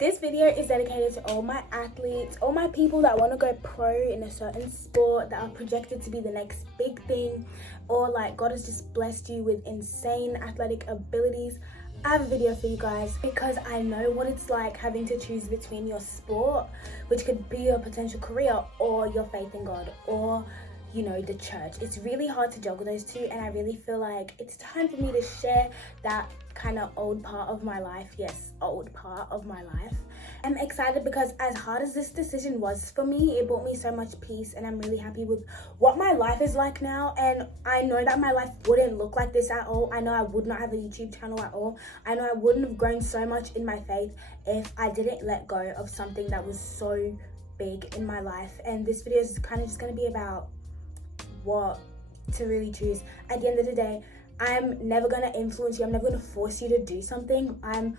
This video is dedicated to all my athletes, all my people that want to go pro in a certain sport, that are projected to be the next big thing, or like God has just blessed you with insane athletic abilities. I have a video for you guys because I know what it's like having to choose between your sport, which could be your potential career, or your faith in God, or the church. It's really hard to juggle those two, and I really feel like it's time for me to share that kind of old part of my life. Yes, old part of my life. I'm excited because as hard as this decision was for me, it brought me so much peace, and I'm really happy with what my life is like now. And I know that my life wouldn't look like this at all. I know I would not have a YouTube channel at all. I know I wouldn't have grown so much in my faith if I didn't let go of something that was so big in my life. And this video is kind of just going to be about what to really choose. At the end of the day, I'm never going to influence you. I'm never going to force you to do something. I'm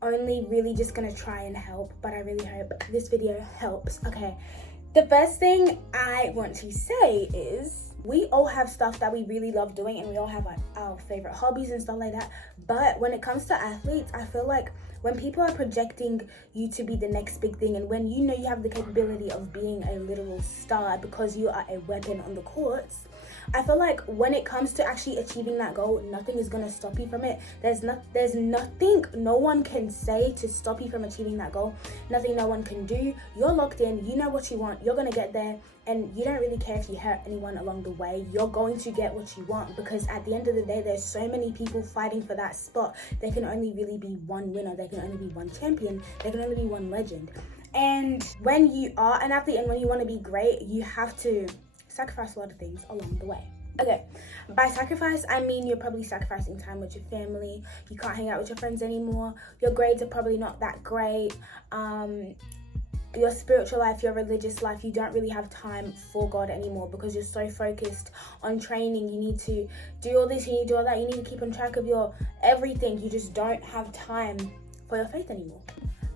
only really just going to try and help, but I really hope this video helps. Okay, the first thing I want to say is we all have stuff that we really love doing, and we all have like our favorite hobbies and stuff like that. But when it comes to athletes, I feel like when people are projecting you to be the next big thing, and when you have the capability of being a literal star because you are a weapon on the courts, I feel like when it comes to actually achieving that goal, nothing is going to stop you from it. There's nothing no one can say to stop you from achieving that goal. Nothing no one can do. You're locked in. You know what you want. You're going to get there, and you don't really care if you hurt anyone along the way. You're going to get what you want, because at the end of the day, there's so many people fighting for that spot. There can only really be one winner. There can only be one champion. There can only be one legend. And when you are an athlete and when you want to be great, you have to sacrifice a lot of things along the way. Okay, by sacrifice, I mean you're probably sacrificing time with your family. You can't hang out with your friends anymore. Your grades are probably not that great. Your spiritual life, your religious life, you don't really have time for God anymore because you're so focused on training. You need to do all this, you need to do all that. You need to keep on track of your everything. You just don't have time for your faith anymore.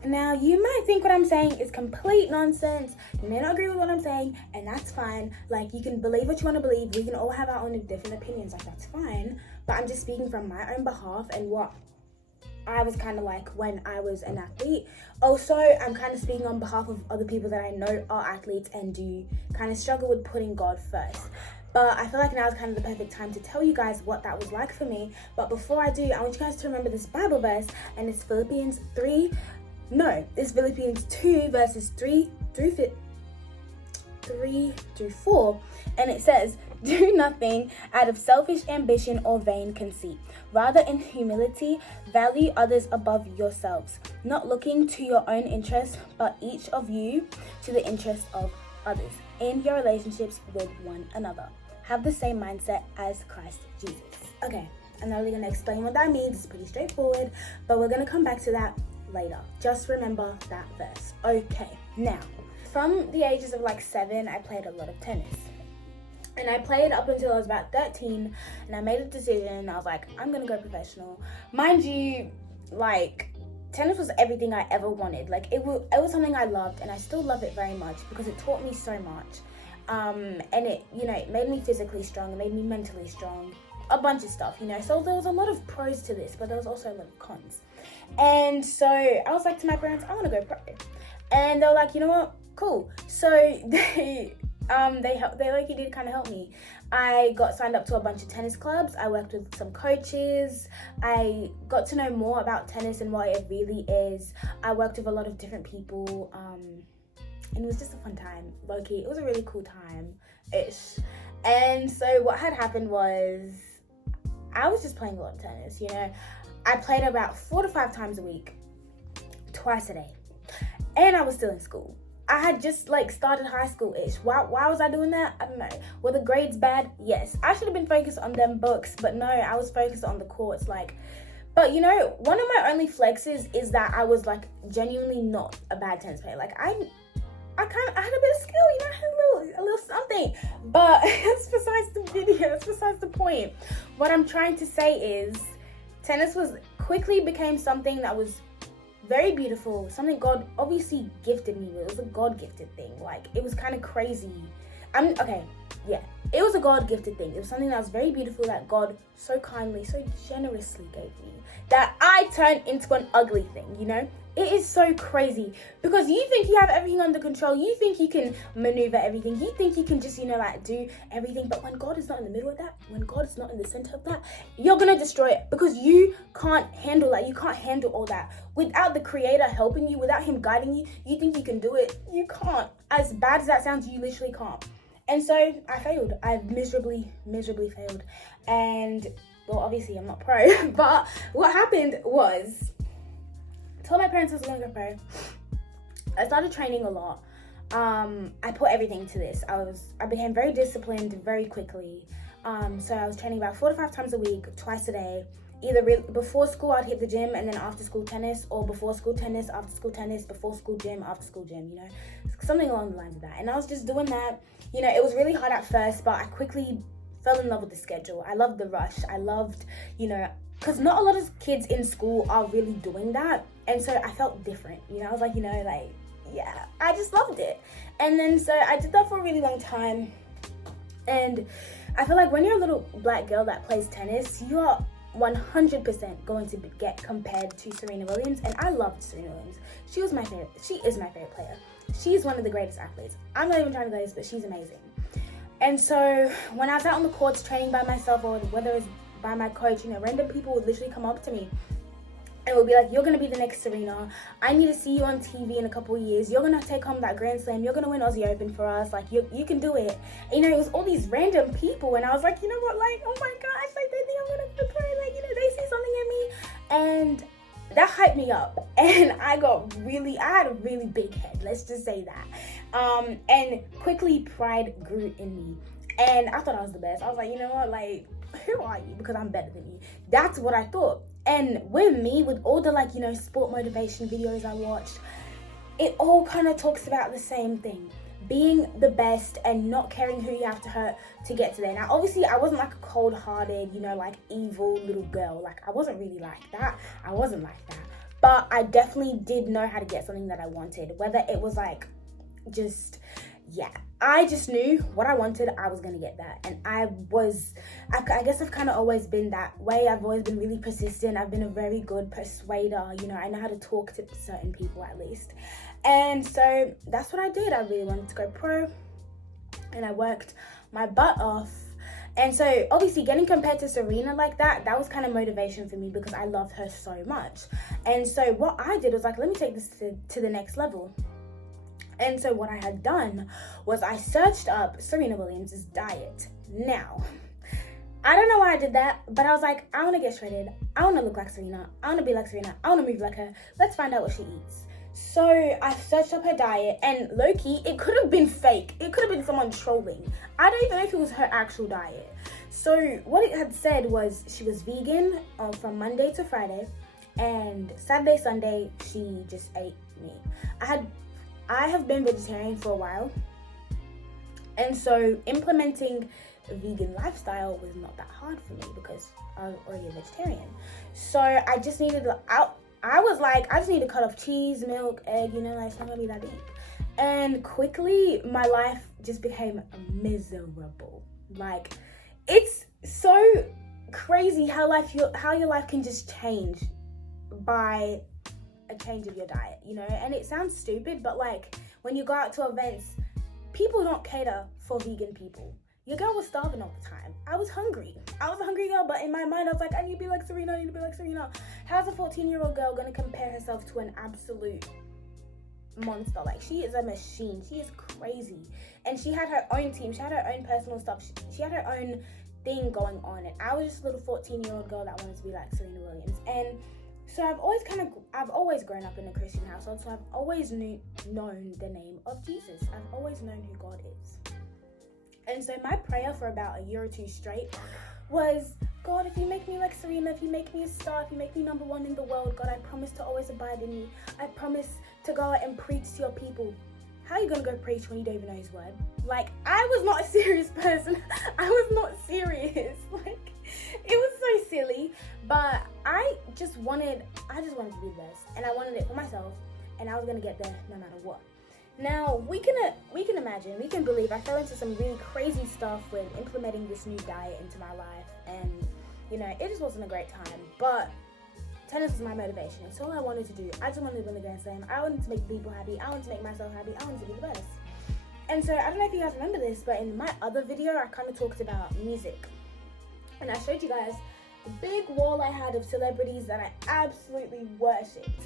Now, you might think what I'm saying is complete nonsense. You may not agree with what I'm saying, and that's fine. Like, you can believe what you want to believe. We can all have our own different opinions. Like, that's fine. But I'm just speaking from my own behalf and what I was kind of like when I was an athlete. Also, I'm kind of speaking on behalf of other people that I know are athletes and do kind of struggle with putting God first. But I feel like now is kind of the perfect time to tell you guys what that was like for me. But before I do, I want you guys to remember this Bible verse, and it's Philippians 2 verses 3 through 4, and it says, "Do nothing out of selfish ambition or vain conceit. Rather, in humility, value others above yourselves, not looking to your own interest, but each of you to the interest of others. In your relationships with one another, have the same mindset as Christ Jesus." Okay, I'm not really going to explain what that means. It's pretty straightforward, but we're going to come back to that later. Just remember that verse. Okay, now, from the ages of like 7, I played a lot of tennis. And I played up until I was about 13, and I made a decision. I was like, I'm gonna go professional. Mind you, like, tennis was everything I ever wanted. Like, it was something I loved, and I still love it very much because it taught me so much. And it, it made me physically strong, it made me mentally strong, a bunch of stuff, So there was a lot of pros to this, but there was also a lot of cons. And so I was like to my parents, I want to go pro. And they were like, you know what? Cool. So they did kind of help me. I got signed up to a bunch of tennis clubs. I worked with some coaches. I got to know more about tennis and what it really is. I worked with a lot of different people. And it was just a fun time. Low-key, it was a really cool time-ish. And so what had happened was I was just playing a lot of tennis, I played about 4 to 5 times a week, twice a day. And I was still in school. I had just started high school-ish. Why was I doing that? I don't know. Were the grades bad? Yes. I should have been focused on them books, but no, I was focused on the courts. But one of my only flexes is that I was genuinely not a bad tennis player. I had a bit of skill, I had a little something. But that's besides the video. That's besides the point. What I'm trying to say is tennis quickly became something that was very beautiful, something God obviously gifted me with. It was a God-gifted thing. It was kind of crazy. It was a God-gifted thing. It was something that was very beautiful that God so kindly, so generously gave me, that I turned into an ugly thing, It is so crazy because you think you have everything under control. You think you can maneuver everything. You think you can just, like do everything. But when God is not in the middle of that, when God is not in the center of that, you're going to destroy it because you can't handle that. You can't handle all that. Without the Creator helping you, without Him guiding you, you think you can do it. You can't. As bad as that sounds, you literally can't. And so I failed. I miserably failed. And, well, obviously I'm not pro. But what happened was, told my parents I was going to go pro. I started training a lot. I put everything to this. I became very disciplined very quickly. So I was training about 4 to 5 times a week, twice a day. Either before school I'd hit the gym, and then after school tennis, or before school tennis, after school tennis, before school gym, after school gym, something along the lines of that. And I was just doing that. It was really hard at first, but I quickly fell in love with the schedule. I loved the rush. I loved, because not a lot of kids in school are really doing that. And so I felt different, I was like, yeah, I just loved it. And then so I did that for a really long time. And I feel like when you're a little black girl that plays tennis, you are 100% going to get compared to Serena Williams. And I loved Serena Williams. She is my favorite player. She's one of the greatest athletes. I'm not even trying to go this, but she's amazing. And so when I was out on the courts training by myself, or whether it was by my coach, random people would literally come up to me and would be like, you're going to be the next Serena. I need to see you on TV in a couple of years. You're going to take home that Grand Slam. You're going to win Aussie Open for us. Like, you can do it. And, it was all these random people. And I was like, you know what? Like, oh my gosh, like, they think I'm going to play. Like, they see something in me. And that hyped me up. And I had a really big head. Let's just say that. And quickly pride grew in me. And I thought I was the best. I was like, you know what? Like, who are you? Because I'm better than you. That's what I thought. And with all the sport motivation videos I watched, it all kind of talks about the same thing. Being the best and not caring who you have to hurt to get to there. Now, obviously, I wasn't like a cold-hearted, evil little girl. Like, I wasn't really like that. But I definitely did know how to get something that I wanted. Whether it was I just knew what I wanted. I was going to get that. And I guess I've kind of always been that way. I've always been really persistent. I've been a very good persuader. I know how to talk to certain people at least. And so that's what I did. I really wanted to go pro. And I worked my butt off. And so obviously getting compared to Serena like that was kind of motivation for me because I loved her so much. And so what I did was let me take this to the next level. And so what I had done was I searched up Serena Williams' diet. Now, I don't know why I did that, but I was like, I want to get shredded. I want to look like Serena. I want to be like Serena. I want to move like her. Let's find out what she eats. So I searched up her diet, and low-key, it could have been fake. It could have been someone trolling. I don't even know if it was her actual diet. So what it had said was she was vegan from Monday to Friday, and Saturday, Sunday, she just ate meat. I have been vegetarian for a while, and so implementing a vegan lifestyle was not that hard for me because I was already a vegetarian. So I just needed I was like, I just need to cut off cheese, milk, egg, it's not gonna be that deep. And quickly, my life just became miserable. Like, it's so crazy how your life can just change by a change of your diet, and it sounds stupid, but when you go out to events, people don't cater for vegan people. Your girl was starving all the time. I was hungry. I was a hungry girl, but in my mind, I was like, I need to be like Serena. How's a 14-year-old girl gonna compare herself to an absolute monster? Like, she is a machine. She is crazy. And she had her own team. She had her own personal stuff. She had her own thing going on. And I was just a little 14-year-old girl that wanted to be like Serena Williams. And so I've always grown up in a Christian household, so I've always known the name of Jesus. I've always known who God is. And so my prayer for about a year or two straight was, God, if you make me like Serena, if you make me a star, if you make me number one in the world, God, I promise to always abide in you. I promise to go out and preach to your people. How are you going to go preach when you don't even know his word? I was not a serious person. I was not serious. It was so silly. But I just wanted to be the best. And I wanted it for myself. And I was going to get there no matter what. Now, we can imagine, we can believe I fell into some really crazy stuff with implementing this new diet into my life. And, it just wasn't a great time. But tennis was my motivation. It's all I wanted to do. I just wanted to win the Grand Slam. I wanted to make people happy. I wanted to make myself happy. I wanted to be the best. And so I don't know if you guys remember this, but in my other video, I kind of talked about music. And I showed you guys the big wall I had of celebrities that I absolutely worshipped.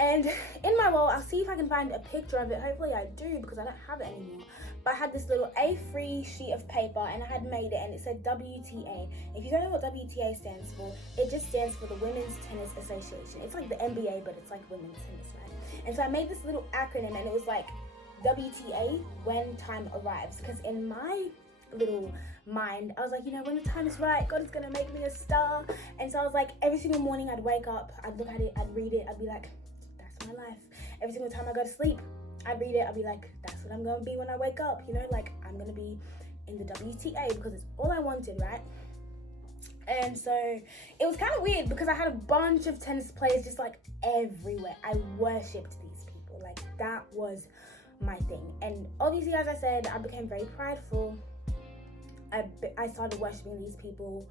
And in my wall, I'll see if I can find a picture of it. Hopefully I do, because I don't have it anymore. But I had this little A3 sheet of paper, and I had made it, and it said WTA. If you don't know what WTA stands for, it just stands for the Women's Tennis Association. It's like the NBA, but it's like women's tennis, right? And so I made this little acronym, and it was like WTA, when time arrives. Because in my little mind, I was like, you know, when the time is right, God is gonna make me a star. And so I was like, every single morning I'd wake up, I'd look at it, I'd read it, I'd be like, that's my life. Every single time I go to sleep, I'd read it, I'd be like, that's what I'm gonna be when I wake up, you know, like I'm gonna be in the WTA, because it's all I wanted, right? And so it was kind of weird, because I had a bunch of tennis players just like everywhere. I worshipped these people, like that was my thing. And obviously, as I said, I became very prideful. I started worshipping these people.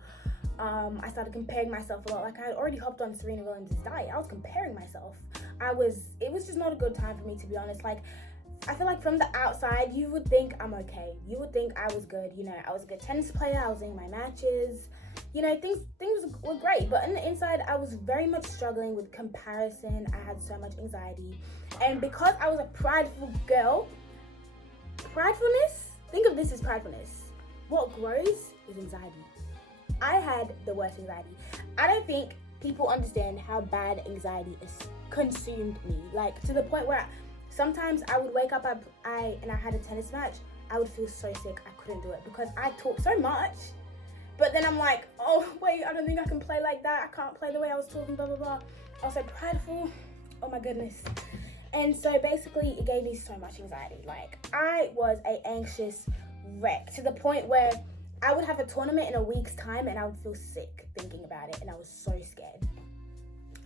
I started comparing myself a lot. Like I had already hopped on Serena Williams' diet. I was comparing myself. It was just not a good time for me, to be honest. Like, I feel like from the outside, you would think I'm okay. You would think I was good. You know, I was a good tennis player. I was winning my matches. You know, things were great. But on the inside, I was very much struggling with comparison. I had so much anxiety. And because I was a prideful girl, think of this as pridefulness. What grows is anxiety. I had the worst anxiety. I don't think people understand how bad anxiety has consumed me. Like, to the point where sometimes I would wake up and I had a tennis match, I would feel so sick I couldn't do it, because I talk so much. But then I'm like, oh wait, I don't think I can play like that. I can't play the way I was talking, blah blah blah. I was so prideful. Oh my goodness. And so basically it gave me so much anxiety. Like, I was an anxious wreck, to the point where I would have a tournament in a week's time and I would feel sick thinking about it, and I was so scared.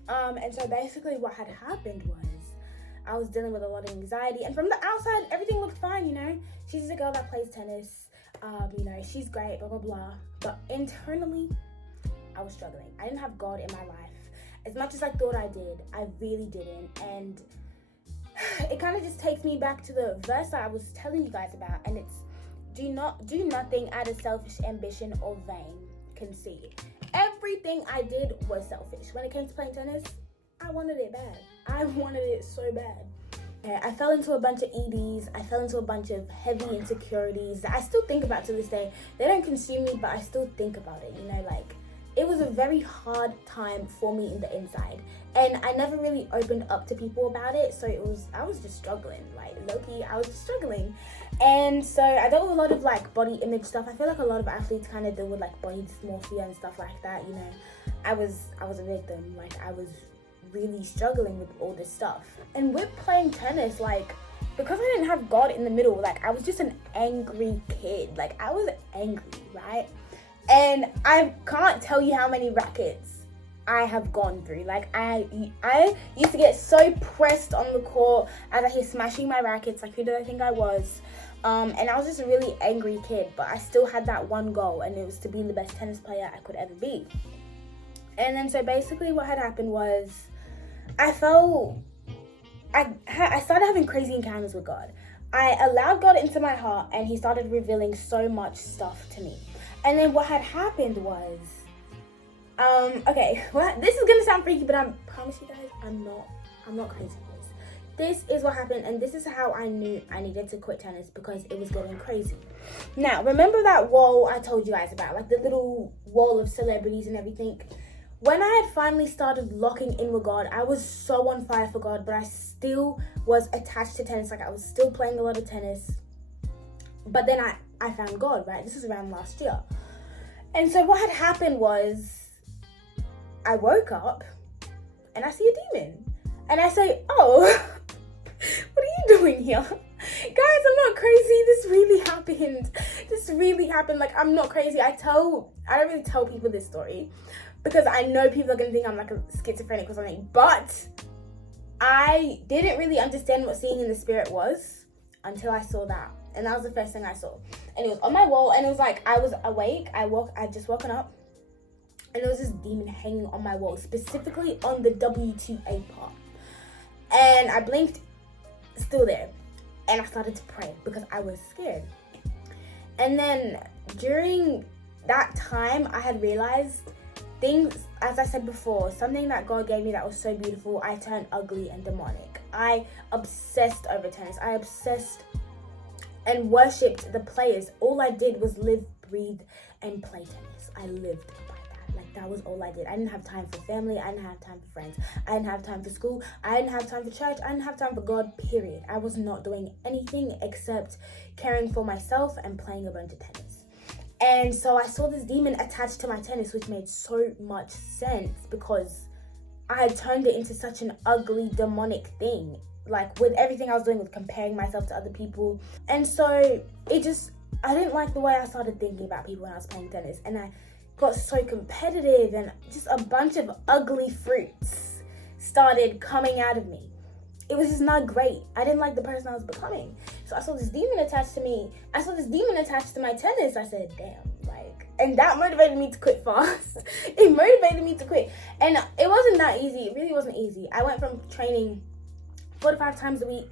And so basically what had happened was I was dealing with a lot of anxiety, and from the outside everything looked fine, you know. She's a girl that plays tennis, you know, she's great, blah blah blah. But internally I was struggling. I didn't have God in my life. As much as I thought I did, I really didn't. And it kind of just takes me back to the verse that I was telling you guys about, and it's do nothing out of selfish ambition or vain conceit. Everything I did was selfish. When it came to playing tennis, I wanted it bad. I wanted it so bad. I fell into a bunch of EDs. I fell into a bunch of heavy insecurities that I still think about to this day. They don't consume me, but I still think about it, you know, like it was a very hard time for me in the inside, and I never really opened up to people about it. So I was just struggling, like low-key, I was just struggling. And so I dealt with a lot of like body image stuff. I feel like a lot of athletes kind of deal with like body dysmorphia and stuff like that, you know. I was a victim. Like, I was really struggling with all this stuff. And with playing tennis, like, because I didn't have God in the middle, like I was just an angry kid. Like, I was angry, right? And I can't tell you how many rackets I have gone through. Like, I used to get so pressed on the court as I hear smashing my rackets. Like, who did I think I was? And I was just a really angry kid, but I still had that one goal, and it was to be the best tennis player I could ever be. And then so basically what had happened was I started having crazy encounters with God. I allowed God into my heart, and he started revealing so much stuff to me. And then what had happened was, okay, well, this is gonna sound freaky, but I promise you guys, I'm not crazy. This is what happened, and this is how I knew I needed to quit tennis, because it was getting crazy. Now, remember that wall I told you guys about, like the little wall of celebrities and everything? When I had finally started locking in with God, I was so on fire for God, but I still was attached to tennis. Like, I was still playing a lot of tennis. But then I found God, right? This is around last year. And so what had happened was I woke up and I see a demon. And I say, oh, what are you doing here? Guys, I'm not crazy. This really happened. Like, I'm not crazy. I don't really tell people this story because I know people are going to think I'm like a schizophrenic or something. But I didn't really understand what seeing in the spirit was until I saw that. And that was the first thing I saw. And it was on my wall, and it was like I was awake. I'd just woken up. and there was this demon hanging on my wall, specifically on the W2A part. And I blinked, still there. And I started to pray because I was scared. And then during that time, I had realized things, as I said before, something that God gave me that was so beautiful, I turned ugly and demonic. I obsessed over tennis. I obsessed and worshipped the players. All I did was live, breathe, and play tennis. I lived by that. Like, that was all I did. I didn't have time for family. I didn't have time for friends. I didn't have time for school. I didn't have time for church. I didn't have time for God, period. I was not doing anything except caring for myself and playing a bunch of tennis. And so I saw this demon attached to my tennis, which made so much sense because I had turned it into such an ugly, demonic thing. Like, with everything I was doing with comparing myself to other people. And so I didn't like the way I started thinking about people when I was playing tennis. And I got so competitive, and just a bunch of ugly fruits started coming out of me. It was just not great. I didn't like the person I was becoming. So I saw this demon attached to me. I saw this demon attached to my tennis. I said, damn, and that motivated me to quit fast. It motivated me to quit. And it wasn't that easy. It really wasn't easy. I went from training 4 to 5 times a week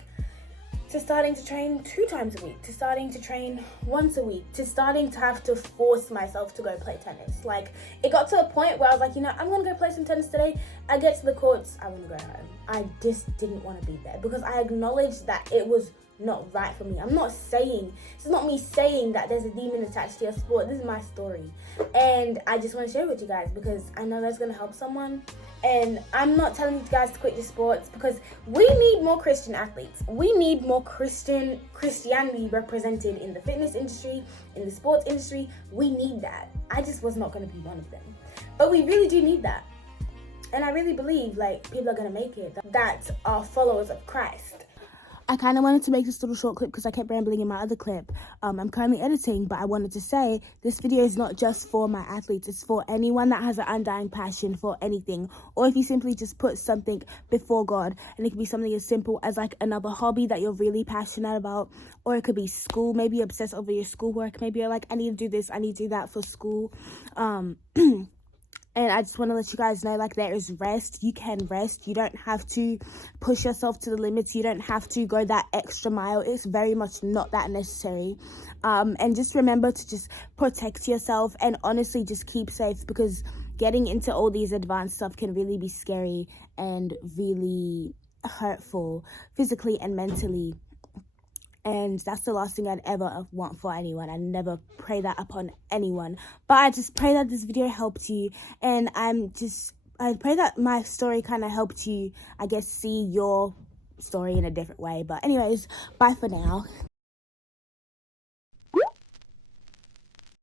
to starting to train 2 times a week, to starting to train once a week, to starting to have to force myself to go play tennis. Like, it got to a point where I was like, I'm gonna go play some tennis today. I get to the courts, I want to go home. I just didn't want to be there because I acknowledged that it was not right for me. This is not me saying that there's a demon attached to your sport. This is my story. And I just want to share it with you guys because I know that's going to help someone. And I'm not telling you guys to quit your sports because we need more Christian athletes. We need more Christianity represented in the fitness industry, in the sports industry. We need that. I just was not going to be one of them. But we really do need that. And I really believe people are going to make it that are followers of Christ. I kind of wanted to make this little short clip because I kept rambling in my other clip. I'm currently editing, but I wanted to say this video is not just for my athletes. It's for anyone that has an undying passion for anything. Or if you simply just put something before God, and it could be something as simple as another hobby that you're really passionate about. Or it could be school. Maybe you're obsessed over your schoolwork. Maybe you're like, I need to do this, I need to do that for school. And I just want to let you guys know, there is rest. You can rest. You don't have to push yourself to the limits. You don't have to go that extra mile. It's very much not that necessary. And just remember to just protect yourself and honestly just keep safe because getting into all these advanced stuff can really be scary and really hurtful physically and mentally. And that's the last thing I'd ever want for anyone. I never pray that upon anyone. But I just pray that this video helped you. And I pray that my story kind of helped you, see your story in a different way. But anyways, bye for now.